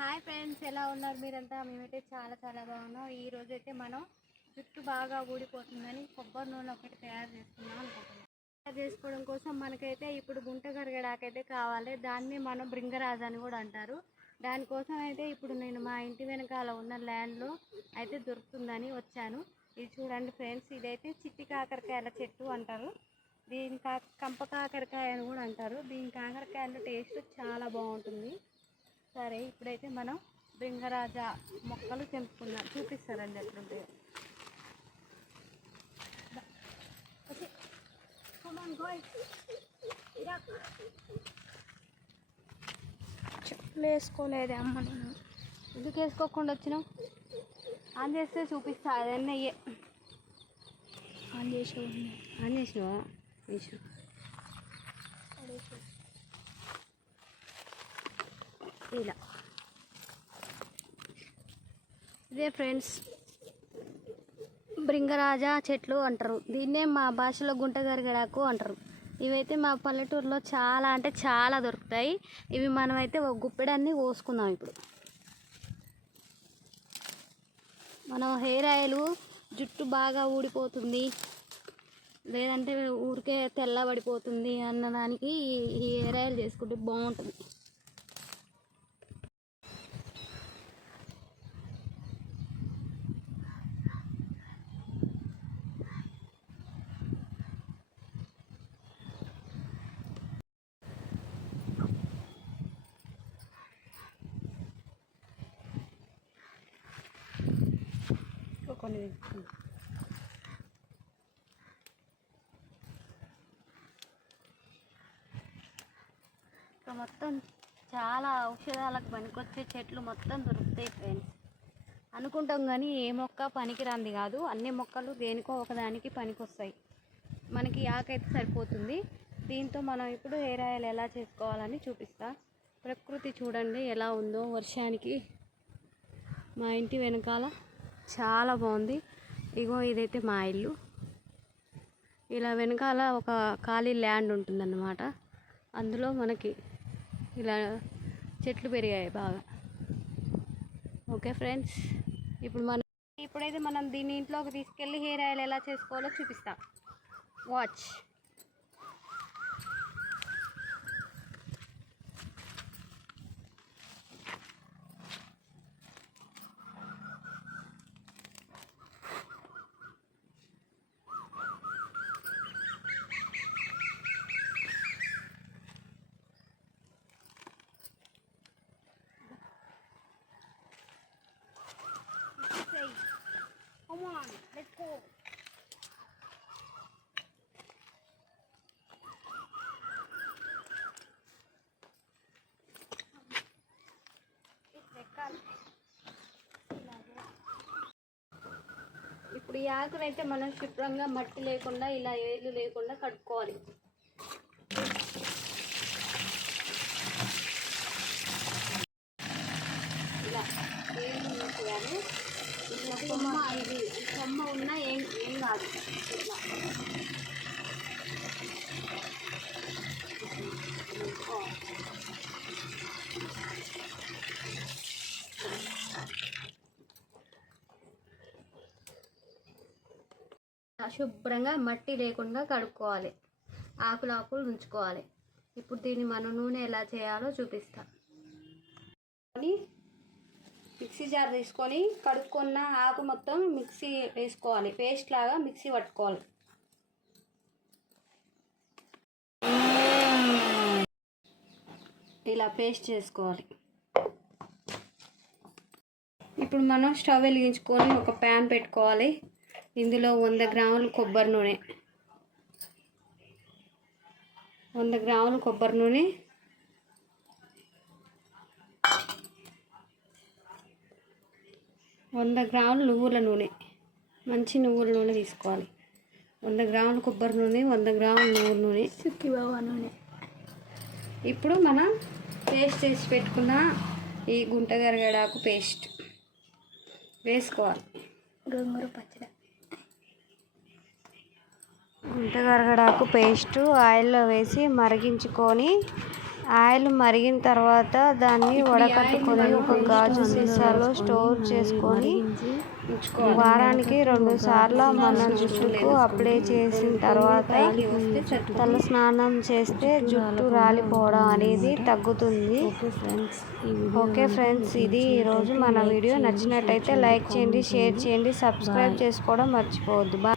Hi friends, ఎలా ఉన్నారు మీరంతా? మేమైతే చాలా చాలా బాగున్నాం. ఈ రోజు అయితే మనం జుట్టు బాగా ఊడిపోతుందని కొబ్బరి నూనె ఒకటి తయారు చేసుకుందాం అనుకుంటున్నాం. తయారు చేసుకోవడం కోసం మనకైతే ఇప్పుడు గుంట గరిగడాకైతే కావాలి. దాన్ని మనం భృంగరాజు అని కూడా అంటారు. దానికోసం అయితే ఇప్పుడు నేను మా ఇంటి వెనకాల ఉన్న ల్యాండ్లో అయితే దొరుకుతుందని వచ్చాను. ఇది చూడండి ఫ్రెండ్స్, ఇదైతే చిట్టి కాకరకాయల చెట్టు అంటారు. దీని కంప కాకరకాయ అని కూడా అంటారు. దీని కాకరకాయల టేస్ట్ చాలా బాగుంటుంది. సరే, ఇప్పుడైతే మనం భృంగరాజ మొక్కలు తెంపుకుందాం. చూపిస్తారండి ఎట్లుంటే. చెప్పులు వేసుకోలేదే అమ్మ, నేను ఎందుకు వేసుకోకుండా వచ్చినావు? ఆన్ చేస్తే చూపిస్తా. అదన్నీ అయ్యే ఆన్ చేసినావా? ఇలా ఇదే ఫ్రెండ్స్ భృంగరాజ చెట్లు అంటారు. దీన్నే మా భాషలో గుంట గరిగడాకు అంటారు. ఇవైతే మా పల్లెటూరులో చాలా అంటే చాలా దొరుకుతాయి. ఇవి మనమైతే ఒక గుప్పెడన్ని కోసుకుందాం. ఇప్పుడు మనం హెయిర్ ఆయిల్ జుట్టు బాగా ఊడిపోతుంది, లేదంటే ఊరికే తెల్లబడిపోతుంది అన్నదానికి ఈ హెయిర్ ఆయిల్ చేసుకుంటే బాగుంటుంది. కొన్ని మొత్తం చాలా ఔషధాలకు పనికొచ్చే చెట్లు మొత్తం దొరుకుతాయి ఫ్రెండ్స్. అనుకుంటాం కానీ ఏ మొక్క పనికిరాంది కాదు. అన్ని మొక్కలు దేనికో ఒకదానికి పనికొస్తాయి. మనకి ఆకైతే సరిపోతుంది. దీంతో మనం ఇప్పుడు హెయిర్ ఆయిల్ ఎలా చేసుకోవాలని చూపిస్తా. ప్రకృతి చూడండి ఎలా ఉందో. వర్షానికి మా ఇంటి వెనకాల చాలా బాగుంది. ఇగో ఇదైతే మా ఇల్లు. ఇలా వెనకాల ఒక ఖాళీ ల్యాండ్ ఉంటుందన్నమాట. అందులో మనకి ఇలా చెట్లు పెరిగాయి బాగా. ఓకే ఫ్రెండ్స్, ఇప్పుడైతే మనం దీన్ని ఇంట్లోకి తీసుకెళ్ళి హెయిర్ ఆయిల్ ఎలా చేసుకోవాలో చూపిస్తాం. Watch. Come on, let's go. ఇప్పుడు ఈ ఆకునైతే మనం శుభ్రంగా మట్టి లేకుండా ఇలా ఏళ్ళు లేకుండా కడుక్కోవాలి. ఇలా ఏళ్ళు వేసేయాలి. ఇట్లా కొమ్మ ఉన్నా ఏం కాదు. ఇట్లా శుభ్రంగా మట్టి లేకుండా కడుక్కోవాలి. ఆకులు ఉంచుకోవాలి. ఇప్పుడు దీన్ని మనం నూనె ఎలా చేయాలో చూపిస్తా. మిక్సీ జార్ తీసుకొని కడుక్కున్న ఆకు మొత్తం మిక్సీ వేసుకోవాలి. పేస్ట్ లాగా మిక్సీ పట్టుకోవాలి. ఇలా పేస్ట్ చేసుకోవాలి. ఇప్పుడు మనం స్టవ్ వెలిగించుకొని ఒక ప్యాన్ పెట్టుకోవాలి. ఇందులో 100 గ్రాములు కొబ్బరి నూనె, 100 గ్రాములు కొబ్బరి నూనె, 100 గ్రాములు నువ్వుల నూనె, మంచి నువ్వుల నూనె తీసుకోవాలి. 100 గ్రాములు కొబ్బరి నూనె, 100 గ్రాములు నువ్వుల నూనె, సుక్కిబావ నూనె. ఇప్పుడు మనం పేస్ట్ చేసి పెట్టుకున్న ఈ గుంట గరిగడాకు పేస్ట్ వేసుకోవాలి. గోంగూర పచ్చడి. గుంట గరిగడాకు పేస్టు ఆయిల్లో వేసి మరిగించుకొని ఆయిల్ మరిగిన తర్వాత దాన్ని వడకట్టుకొని ఒక గాజు సీసాలో స్టోర్ చేసుకొని వారానికి 2 సార్లు మన జుట్టుకు అప్లై చేసిన తర్వాత తల స్నానం చేస్తే జుట్టు రాలిపోవడం అనేది తగ్గుతుంది. ఓకే ఫ్రెండ్స్, ఇది ఈరోజు మన వీడియో. నచ్చినట్టయితే లైక్ చేయండి, షేర్ చేయండి, సబ్స్క్రైబ్ చేసుకోవడం మర్చిపోవద్దు.